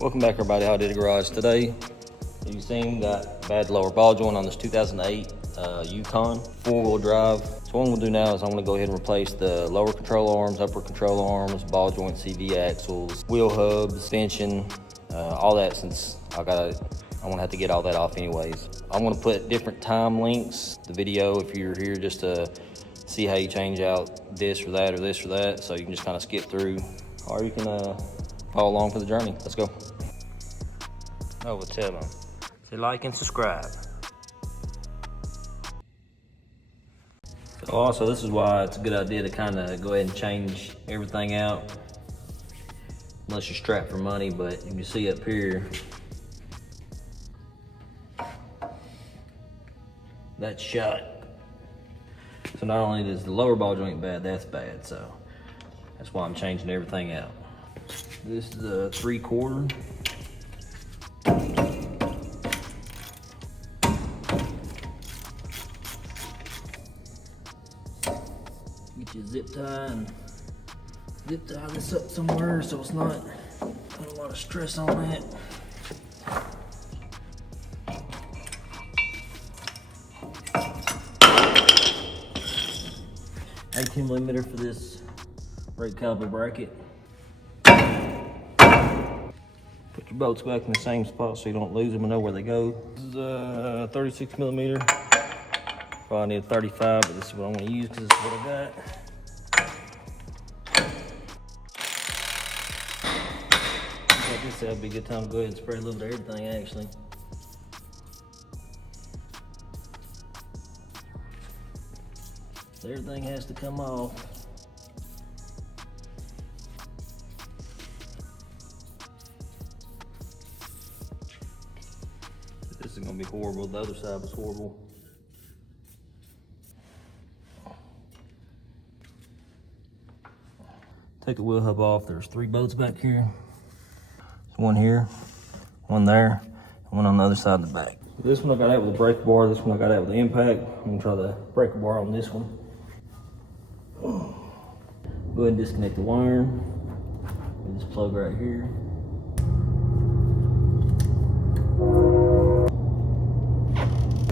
Welcome back everybody, How I Did the Garage. Today, you've seen, got bad lower ball joint on this 2008 Yukon 4-wheel drive. So what I'm gonna do now is I'm gonna go ahead and replace the lower control arms, upper control arms, ball joint, CV axles, wheel hubs, suspension, all that, since I'm gonna have to get all that off anyways. I'm gonna put different time links, the video, if you're here just to see how you change out this or that or this or that, so you can just kind of skip through, or you can follow along for the journey. Let's go. Oh, well, tell them. Say like and subscribe. So also, this is why it's a good idea to kind of go ahead and change everything out, unless you're strapped for money. But if you see up here, that's shot. So not only is the lower ball joint bad, that's bad. So that's why I'm changing everything out. This is a 3/4. Get your zip tie and zip tie this up somewhere so it's not put a lot of stress on it. 18mm for this brake caliper bracket. Put your bolts back in the same spot so you don't lose them and know where they go. This is 36mm. Probably need a 35, but this is what I'm gonna use because this is what I got. I guess that'd be a good time to go ahead and spray a little bit of everything actually. Everything has to come off. This is gonna be horrible. The other side was horrible. Take the wheel hub off. There's 3 bolts back here. There's one here, one there, and one on the other side of the back. This one I got out with a breaker bar. This one I got out with the impact. I'm gonna try the breaker bar on this one. Go ahead and disconnect the wire. This plug right here.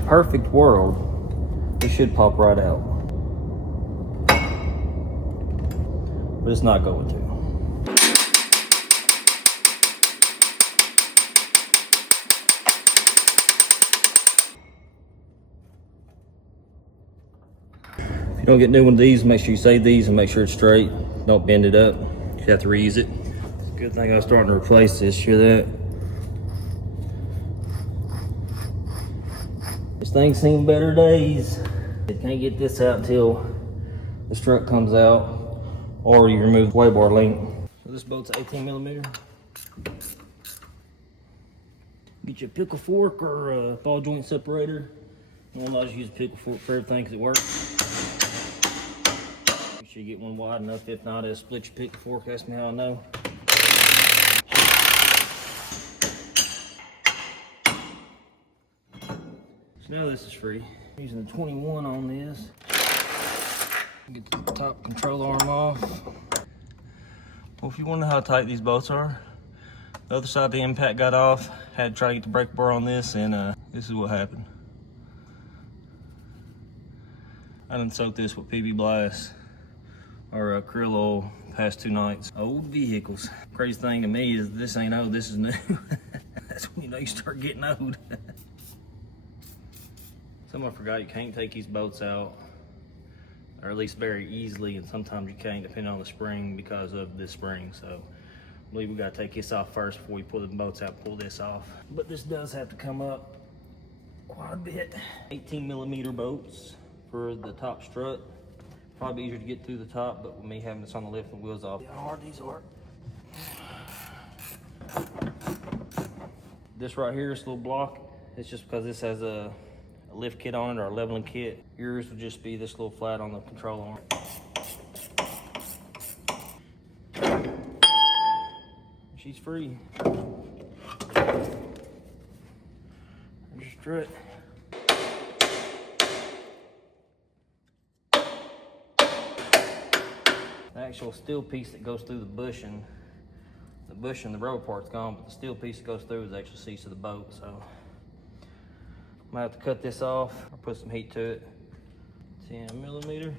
Perfect world, it should pop right out. But it's not going to. If you don't get new one of these, make sure you save these and make sure it's straight. Don't bend it up. You have to reuse it. It's a good thing I was starting to replace this. Hear that? This thing's seen better days. You can't get this out until the strut comes out, or you remove the sway bar link. So this bolt's 18mm. Get your pickle fork or a ball joint separator. I always use a pickle fork for everything because it works. Make sure you get one wide enough. If not, it'll split your pickle fork. Ask me how I know. So now this is free. I'm using the 21 on this. Get the top control arm off. Well, if you wonder how tight these bolts are, the other side of the impact got off. Had to try to get the brake bar on this, and this is what happened. I done soaked this with PB Blast or krill oil past 2 nights. Old vehicles. Crazy thing to me is this ain't old, this is new. That's when you know you start getting old. Something I forgot, you can't take these bolts out, or at least very easily, and sometimes you can't depending on the spring because of this spring. So I believe we gotta take this off first before we pull the bolts out, pull this off. But this does have to come up quite a bit. 18mm bolts for the top strut. Probably easier to get through the top, but with me having this on the lift and wheels off, how hard these are. This right here, this little block, it's just because this has a lift kit on it or a leveling kit. Yours would just be this little flat on the control arm. She's free. There's your strut. The actual steel piece that goes through the bushing, the bush and the rubber part's gone, but the steel piece that goes through is actually seats of the boat. So I'm gonna have to cut this off or put some heat to it. 10 millimeter.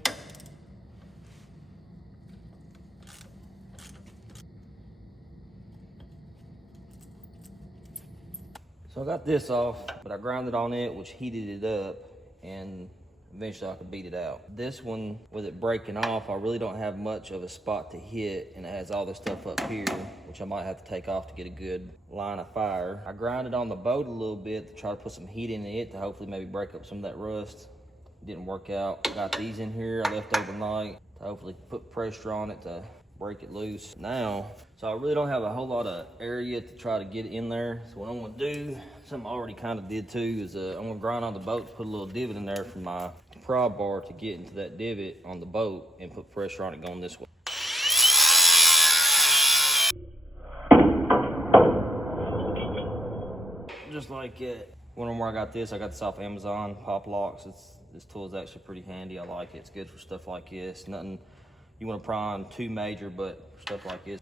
So I got this off, but I grounded on it, which heated it up, and eventually I could beat it out. This one, with it breaking off, I really don't have much of a spot to hit, and it has all this stuff up here, which I might have to take off to get a good line of fire. I grounded on the boat a little bit to try to put some heat in it to hopefully maybe break up some of that rust. Didn't work out. Got these in here I left overnight to hopefully put pressure on it to break it loose now. So I really don't have a whole lot of area to try to get it in there. So what I'm gonna do, something I already kind of did too, is I'm gonna grind on the boat to put a little divot in there for my prod bar to get into that divot on the boat and put pressure on it going this way. Just like it. Wondering where I got this off Amazon, Pop Locks. This tool is actually pretty handy. I like it. It's good for stuff like this. Nothing you want to prime too major, but for stuff like this.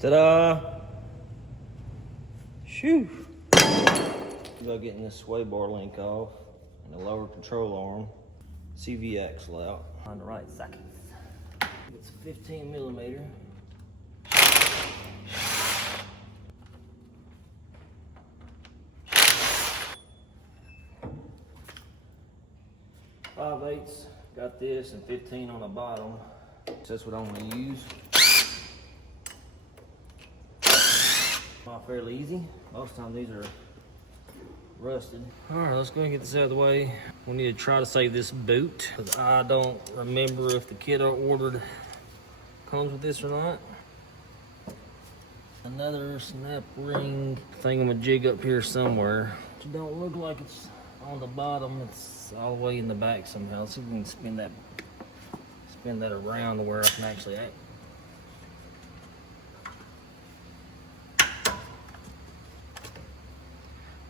Ta-da! Shoo! About getting this sway bar link off and the lower control arm. CV axle out on the right socket. It's a 15 millimeter. Five eighths. Got this and 15 on the bottom. So that's what I'm going to use. Fairly easy. Most of the time these are rusted. All right, let's go and get this out of the way. We need to try to save this boot because I don't remember if the kit I ordered comes with this or not. Another snap ring thingamajig up here somewhere. It don't look like it's on the bottom. It's all the way in the back somehow. Let's see if we can spin that around to where I can actually act.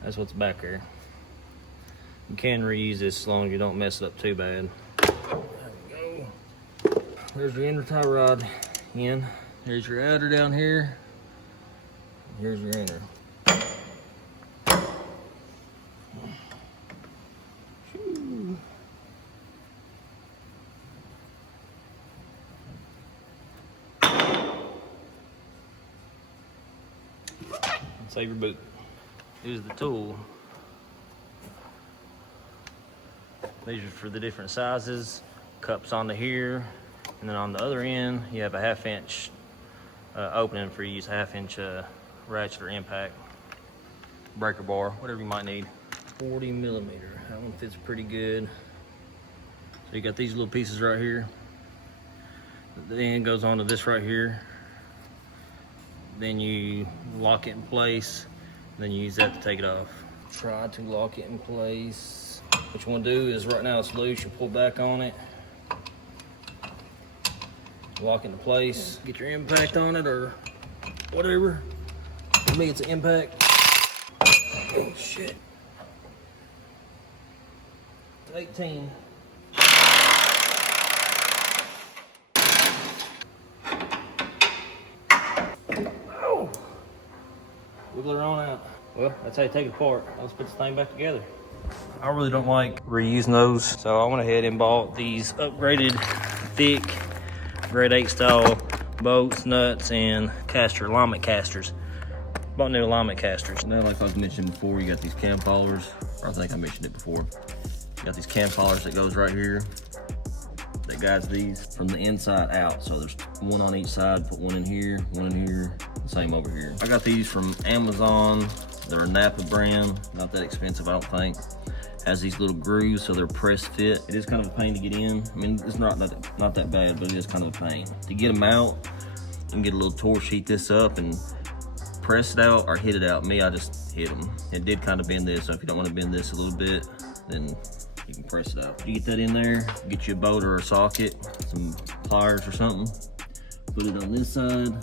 That's what's back there. You can reuse this as long as you don't mess it up too bad. There we go. There's your inner tie rod in. There's your outer down here. Here's your inner. Save your boot. Here's the tool. These are for the different sizes. Cups onto here, and then on the other end you have a 1/2 inch opening for you to use a 1/2 inch ratchet or impact, breaker bar, whatever you might need. 40 millimeter. That one fits pretty good. So you got these little pieces right here. The end goes onto this right here. Then you lock it in place. Then you use that to take it off. Try to lock it in place. What you want to do is, right now it's loose, you pull back on it, lock it in place, get your impact on it or whatever. For me it's an impact. Oh shit. It's 18. wiggle her on out. Well, that's how you take it apart. Let's put this thing back together. I really don't like reusing those, so I went ahead and bought these upgraded thick grade 8 style bolts, nuts, and alignment casters. Bought new alignment casters. Now, like I was mentioning before, you got these cam followers, or I think I mentioned it before. You got these cam followers that goes right here that guides these from the inside out. So there's one on each side, put one in here, same over here. I got these from Amazon. They're a Napa brand, not that expensive, I don't think. Has these little grooves so they're press fit. It is kind of a pain to get in. I mean, it's not that bad, but it is kind of a pain. To get them out, you can get a little torch, heat this up and press it out or hit it out. Me, I just hit them. It did kind of bend this, so if you don't want to bend this a little bit, then you can press it out. You get that in there, get you a bolt or a socket, some pliers or something. Put it on this side,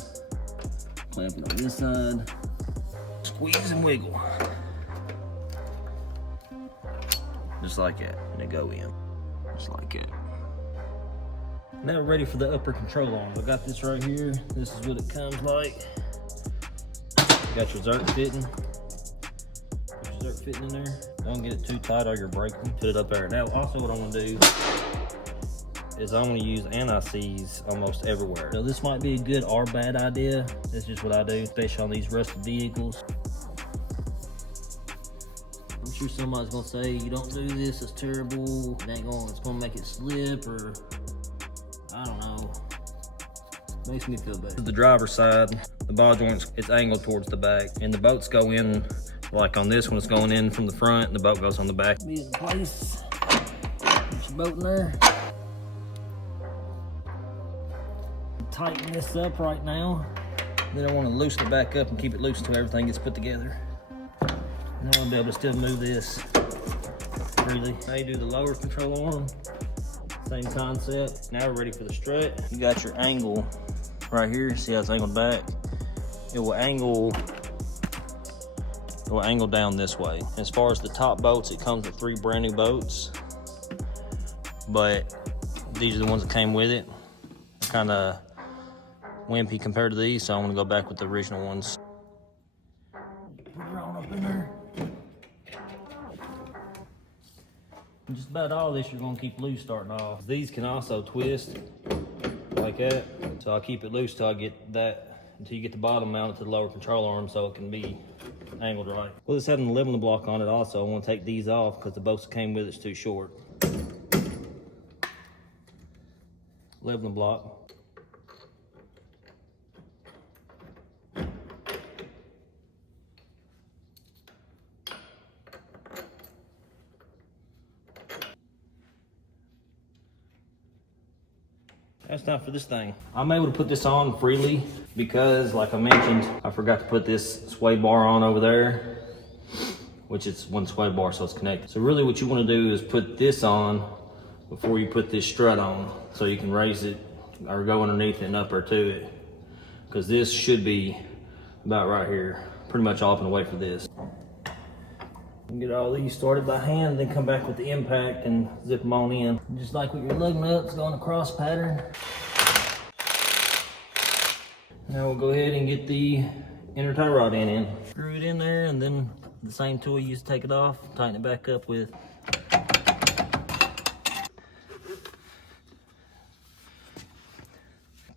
clamp it on this side, squeeze and wiggle. Just like that, and it go in, just like that. Now we're ready for the upper control arm. I got this right here. This is what it comes like. Got your zerk fitting. Put your zerk fitting in there. Don't get it too tight or you're breaking. Put it up there. Now, also what I'm gonna do is I'm gonna use anti-seize almost everywhere. So this might be a good or bad idea. That's just what I do, especially on these rusted vehicles. I'm sure somebody's gonna say, you don't do this, it's terrible. It's gonna make it slip, or I don't know. Makes me feel better. The driver's side, the ball joints, it's angled towards the back, and the bolts go in, like on this one, it's going in from the front, and the bolt goes on the back. Be in place. Put your bolt in there. Tighten this up right now. Then I want to loosen it back up and keep it loose until everything gets put together. And I want to be able to still move this freely. Now you do the lower control arm. Same concept. Now we're ready for the strut. You got your angle right here. See how it's angled back? It will angle down this way. As far as the top bolts, it comes with 3 brand new bolts, but these are the ones that came with it. Kind of wimpy compared to these, so I'm gonna go back with the original ones. Put her on up in there. Just about all this you're gonna keep loose starting off. These can also twist like that. So I'll keep it loose till I get that, until you get the bottom mounted to the lower control arm so it can be angled right. Well, this having the leveling block on it also, I want to take these off because the bolts that came with it's too short. Leveling block. That's time for this thing. I'm able to put this on freely because, like I mentioned, I forgot to put this sway bar on over there, which is one sway bar, so it's connected. So really what you want to do is put this on before you put this strut on, so you can raise it or go underneath it and up or to it, because this should be about right here, pretty much all up and away for this. Get all these started by hand, then come back with the impact and zip them on in. Just like with your lug nuts, go on a cross pattern. Now we'll go ahead and get the inner tie rod in. Screw it in there, and then the same tool you use to take it off, tighten it back up with.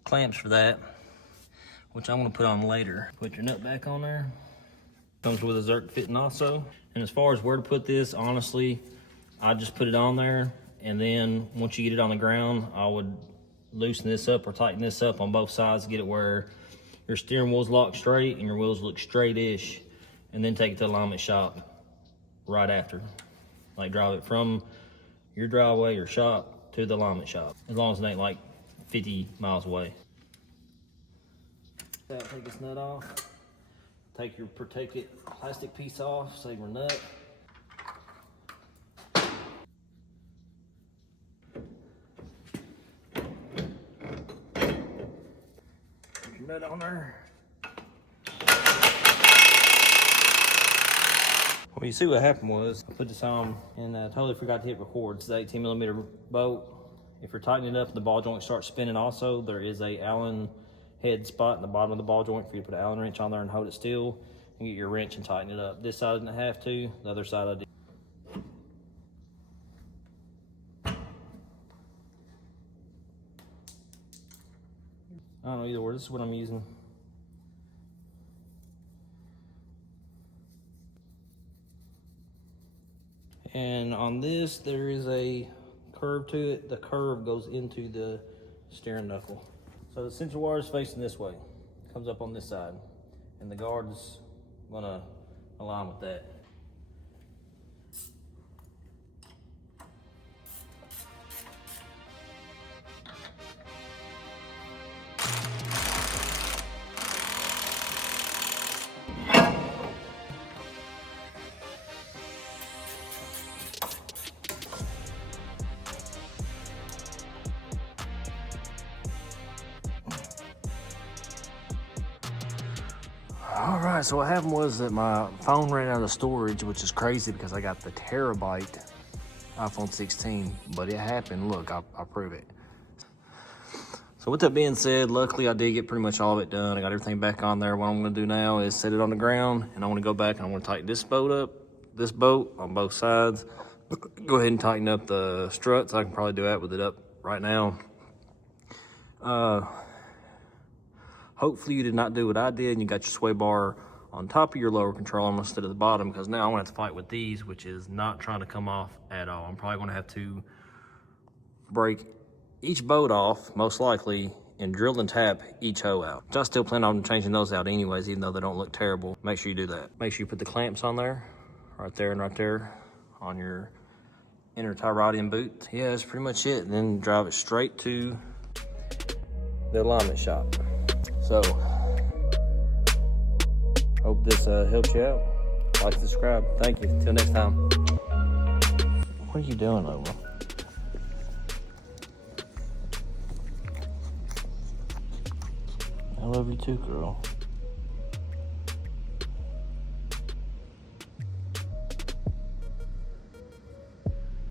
Clamps for that, which I'm gonna put on later. Put your nut back on there. Comes with a zerk fitting also. And as far as where to put this, honestly, I just put it on there, and then once you get it on the ground, I would loosen this up or tighten this up on both sides to get it where your steering wheel's locked straight and your wheels look straight-ish, and then take it to the alignment shop right after. Like drive it from your driveway or shop to the alignment shop, as long as it ain't like 50 miles away. Take this nut off. Take your protected plastic piece off, save your nut. Put your nut on there. Well, you see what happened was, I put this on and I totally forgot to hit record. It's the 18mm bolt. If you're tightening it up and the ball joint starts spinning also, there is a Allen head spot in the bottom of the ball joint for you to put an Allen wrench on there and hold it still. and get your wrench and tighten it up. This side I didn't have to, the other side I did. I don't know either way, this is what I'm using. And on this, there is a curve to it. The curve goes into the steering knuckle. So the sensor wire is facing this way, comes up on this side, and the guard is gonna align with that. All right, so what happened was that my phone ran out of storage, which is crazy because I got the terabyte iPhone 16, but it happened. Look, I'll prove it. So with that being said, luckily I did get pretty much all of it done. I got everything back on there. What I'm gonna do now is set it on the ground, and I'm gonna go back and I'm gonna tighten this bolt up, this bolt on both sides. Go ahead and tighten up the struts. I can probably do that with it up right now. Hopefully you did not do what I did and you got your sway bar on top of your lower control arm instead of the bottom, because now I'm gonna have to fight with these, which is not trying to come off at all. I'm probably gonna have to break each bolt off, most likely, and drill and tap each hole out. Which I still plan on changing those out anyways, even though they don't look terrible. Make sure you do that. Make sure you put the clamps on there, right there and right there, on your inner tie rod in boot. Yeah, that's pretty much it. And then drive it straight to the alignment shop. So, hope this helps you out. Like, subscribe. Thank you. Till next time. What are you doing, Lola? I love you too, girl.